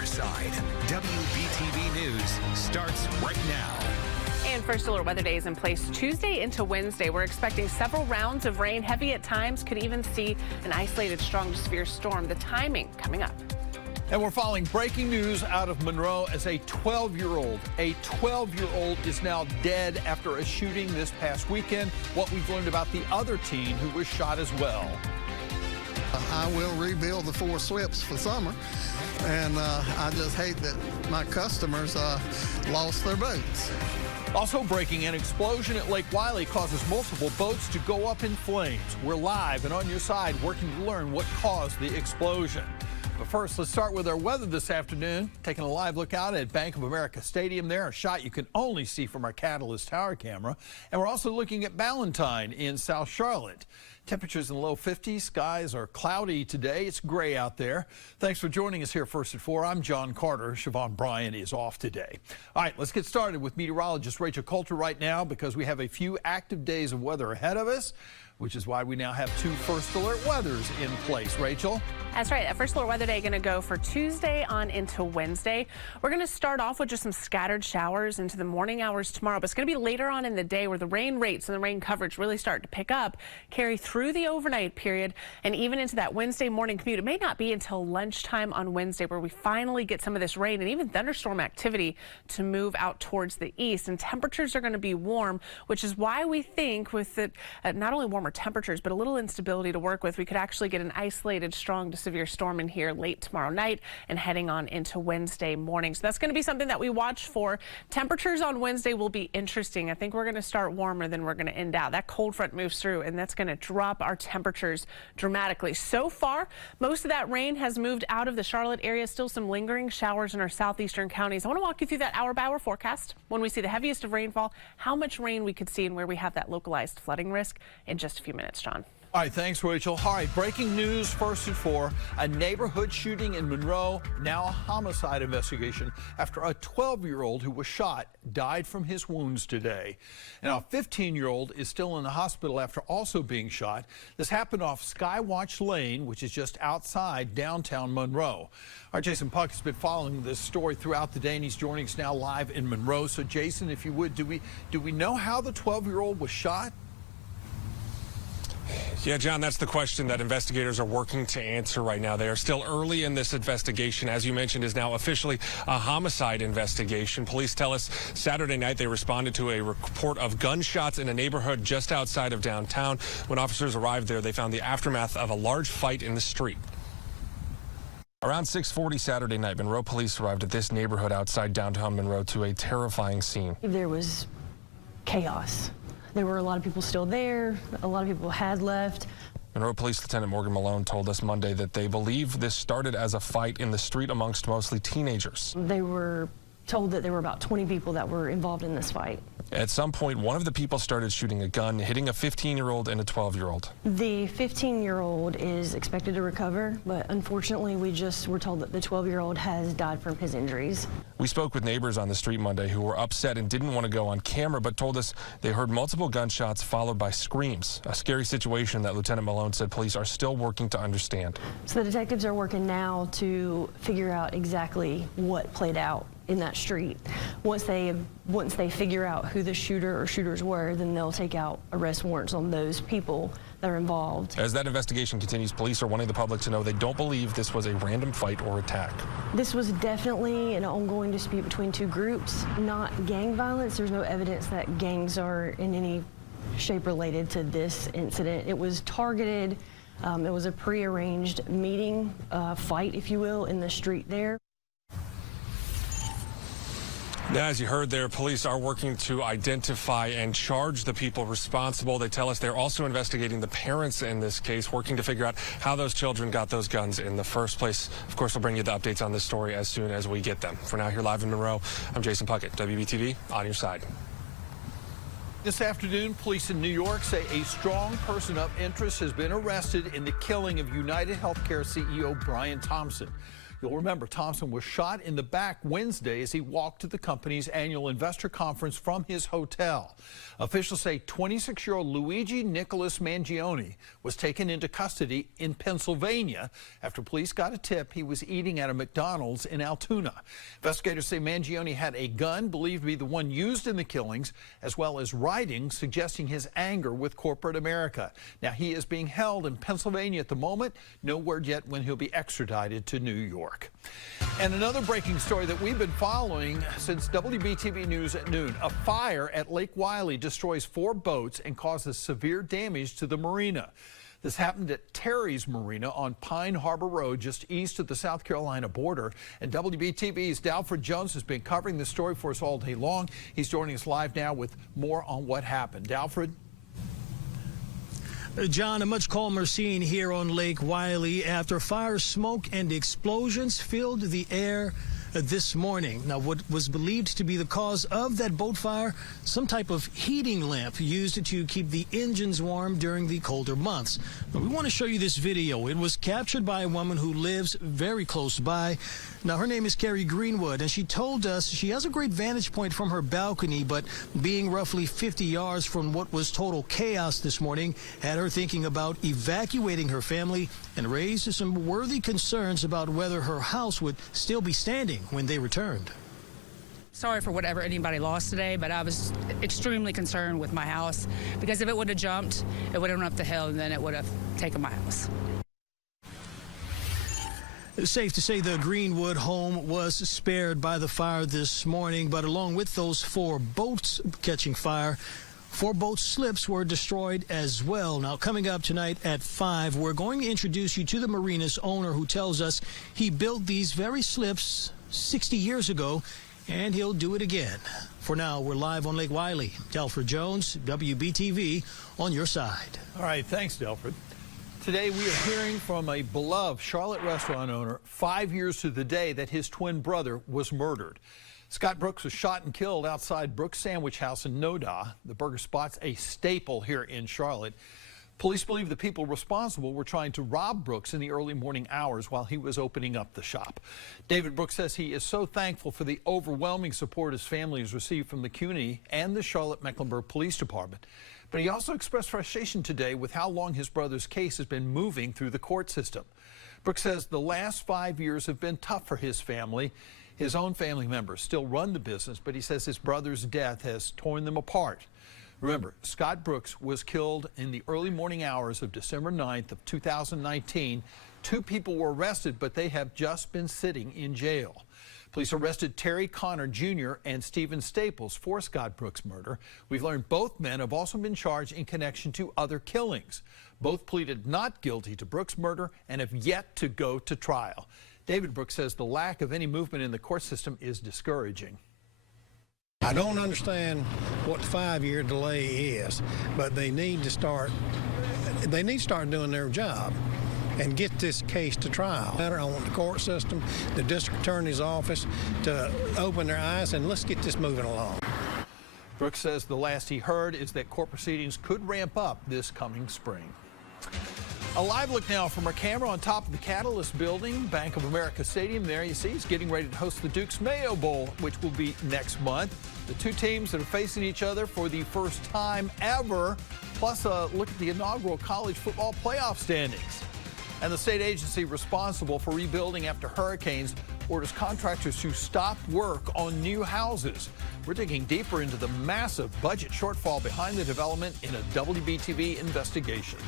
your side. WBTV News starts right now. And first alert weather day is in place Tuesday into Wednesday. We're expecting several rounds of rain, heavy at times, could even see an isolated strong to severe storm. The timing coming up. And we're following breaking news out of Monroe as a 12-year-old is now dead after a shooting this past weekend. What we've learned about the other teen who was shot as well. I will rebuild the 4 slips for summer, and I just hate that my customers lost their boats. Also breaking, an explosion at Lake Wiley causes multiple boats to go up in flames. We're live and on your side working to learn what caused the explosion. But first, let's start with our weather this afternoon. Taking a live look out at Bank of America Stadium there, a shot you can only see from our Catalyst Tower camera. And we're also looking at Ballantyne in South Charlotte. Temperatures in the low 50s. Skies are cloudy today. It's gray out there. Thanks for joining us here first at 4. I'm John Carter. Siobhan Bryant is off today. All right, let's get started with meteorologist Rachel Coulter right now because we have a few active days of weather ahead of us, which is why we now have 2 first alert weathers in place. Rachel? That's right. That first alert weather day going to go for Tuesday on into Wednesday. We're going to start off with just some scattered showers into the morning hours tomorrow, but it's going to be later on in the day where the rain rates and the rain coverage really start to pick up, carry through the overnight period, and even into that Wednesday morning commute. It may not be until lunchtime on Wednesday where we finally get some of this rain and even thunderstorm activity to move out towards the east. And temperatures are going to be warm, which is why we think with it not only warmer temperatures, but a little instability to work with, we could actually get an isolated strong to severe storm in here late tomorrow night and heading on into Wednesday morning. So that's going to be something that we watch for. Temperatures on Wednesday will be interesting. I think we're going to start warmer than we're going to end out. That cold front moves through and that's going to drop our temperatures dramatically. So far, most of that rain has moved out of the Charlotte area. Still some lingering showers in our southeastern counties. I want to walk you through that hour-by-hour forecast when we see the heaviest of rainfall, how much rain we could see and where we have that localized flooding risk in just a few minutes, John. All right, thanks, Rachel. All right, breaking news first and 4. A neighborhood shooting in Monroe, now a homicide investigation after a 12-year-old who was shot died from his wounds today. Now, a 15-year-old is still in the hospital after also being shot. This happened off Skywatch Lane, which is just outside downtown Monroe. Our Jason Puck has been following this story throughout the day, and he's joining us now live in Monroe. So, Jason, if you would, do we know how the 12-year-old was shot? Yeah, John, that's the question that investigators are working to answer right now. They are still early in this investigation. As you mentioned, is now officially a homicide investigation. Police tell us Saturday night they responded to a report of gunshots in a neighborhood just outside of downtown. When officers arrived there, they found the aftermath of a large fight in the street. Around 6:40 Saturday night, Monroe police arrived at this neighborhood outside downtown Monroe to a terrifying scene. There was chaos. There were a lot of people still there. A lot of people had left. Monroe Police Lieutenant Morgan Malone told us Monday that they believe this started as a fight in the street amongst mostly teenagers. They were told that there were about 20 people that were involved in this fight. At some point, one of the people started shooting a gun, hitting a 15-year-old and a 12-year-old. The 15-year-old is expected to recover, but unfortunately, we just were told that the 12-year-old has died from his injuries. We spoke with neighbors on the street Monday who were upset and didn't want to go on camera, but told us they heard multiple gunshots followed by screams. A scary situation that Lieutenant Malone said police are still working to understand. So the detectives are working now to figure out exactly what played out in that street. Once they figure out who the shooter or shooters were, then they'll take out arrest warrants on those people that are involved. As that investigation continues, police are wanting the public to know they don't believe this was a random fight or attack. This was definitely an ongoing dispute between 2 groups, not gang violence. There's no evidence that gangs are in any shape related to this incident. It was targeted. It was a prearranged meeting, fight, if you will, in the street there. Now, as you heard there, police are working to identify and charge the people responsible. They tell us they're also investigating the parents in this case, working to figure out how those children got those guns in the first place. Of course, we'll bring you the updates on this story as soon as we get them. For now, here live in Monroe, I'm Jason Puckett, WBTV, on your side. This afternoon, police in New York say a strong person of interest has been arrested in the killing of United Healthcare CEO Brian Thompson. You'll remember Thompson was shot in the back Wednesday as he walked to the company's annual investor conference from his hotel. Officials say 26-year-old Luigi Nicholas Mangione was taken into custody in Pennsylvania after police got a tip he was eating at a McDonald's in Altoona. Investigators say Mangione had a gun believed to be the one used in the killings, as well as writing suggesting his anger with corporate America. Now, he is being held in Pennsylvania at the moment. No word yet when he'll be extradited to New York. And another breaking story that we've been following since WBTV News at noon. A fire at Lake Wylie destroys 4 boats and causes severe damage to the marina. This happened at Terry's Marina on Pine Harbor Road, just east of the South Carolina border. And WBTV's Dalford Jones has been covering this story for us all day long. He's joining us live now with more on what happened. Dalford? John, a much calmer scene here on Lake Wylie after fire, smoke, and explosions filled the air this morning. Now, what was believed to be the cause of that boat fire, some type of heating lamp used to keep the engines warm during the colder months. Now, we want to show you this video. It was captured by a woman who lives very close by. Now, her name is Carrie Greenwood, and she told us she has a great vantage point from her balcony, but being roughly 50 yards from what was total chaos this morning had her thinking about evacuating her family and raised some worthy concerns about whether her house would still be standing when they returned. Sorry for whatever anybody lost today, but I was extremely concerned with my house because if it would have jumped, it would have run up the hill and then it would have taken my house. It's safe to say the Greenwood home was spared by the fire this morning, but along with those 4 boats catching fire, 4 boat slips were destroyed as well. Now, coming up tonight at 5, we're going to introduce you to the marina's owner, who tells us he built these very slips 60 years ago, and he'll do it again. For now, we're live on Lake Wylie. Dalford Jones, WBTV, on your side. All right, thanks, Dalford. Today, we are hearing from a beloved Charlotte restaurant owner 5 years to the day that his twin brother was murdered. Scott Brooks was shot and killed outside Brooks Sandwich House in Noda. The burger spot's a staple here in Charlotte. Police believe the people responsible were trying to rob Brooks in the early morning hours while he was opening up the shop. David Brooks says he is so thankful for the overwhelming support his family has received from the CUNY and the Charlotte-Mecklenburg Police Department. But he also expressed frustration today with how long his brother's case has been moving through the court system. Brooks says the last 5 years have been tough for his family. His own family members still run the business, but he says his brother's death has torn them apart. Remember, Scott Brooks was killed in the early morning hours of December 9th of 2019. 2 people were arrested, but they have just been sitting in jail. Police arrested Terry Connor Jr. and Stephen Staples for Scott Brooks' murder. We've learned both men have also been charged in connection to other killings. Both pleaded not guilty to Brooks' murder and have yet to go to trial. David Brooks says the lack of any movement in the court system is discouraging. I don't understand what the 5-year delay is, but they need to start doing their job and get this case to trial. I want the court system, the district attorney's office to open their eyes and let's get this moving along. Brooks says the last he heard is that court proceedings could ramp up this coming spring. A live look now from our camera on top of the Catalyst building, Bank of America Stadium. There you see, he's getting ready to host the Duke's Mayo Bowl, which will be next month. The 2 teams that are facing each other for the first time ever, plus a look at the inaugural college football playoff standings. And the state agency responsible for rebuilding after hurricanes orders contractors to stop work on new houses. We're digging deeper into the massive budget shortfall behind the development in a WBTV investigation.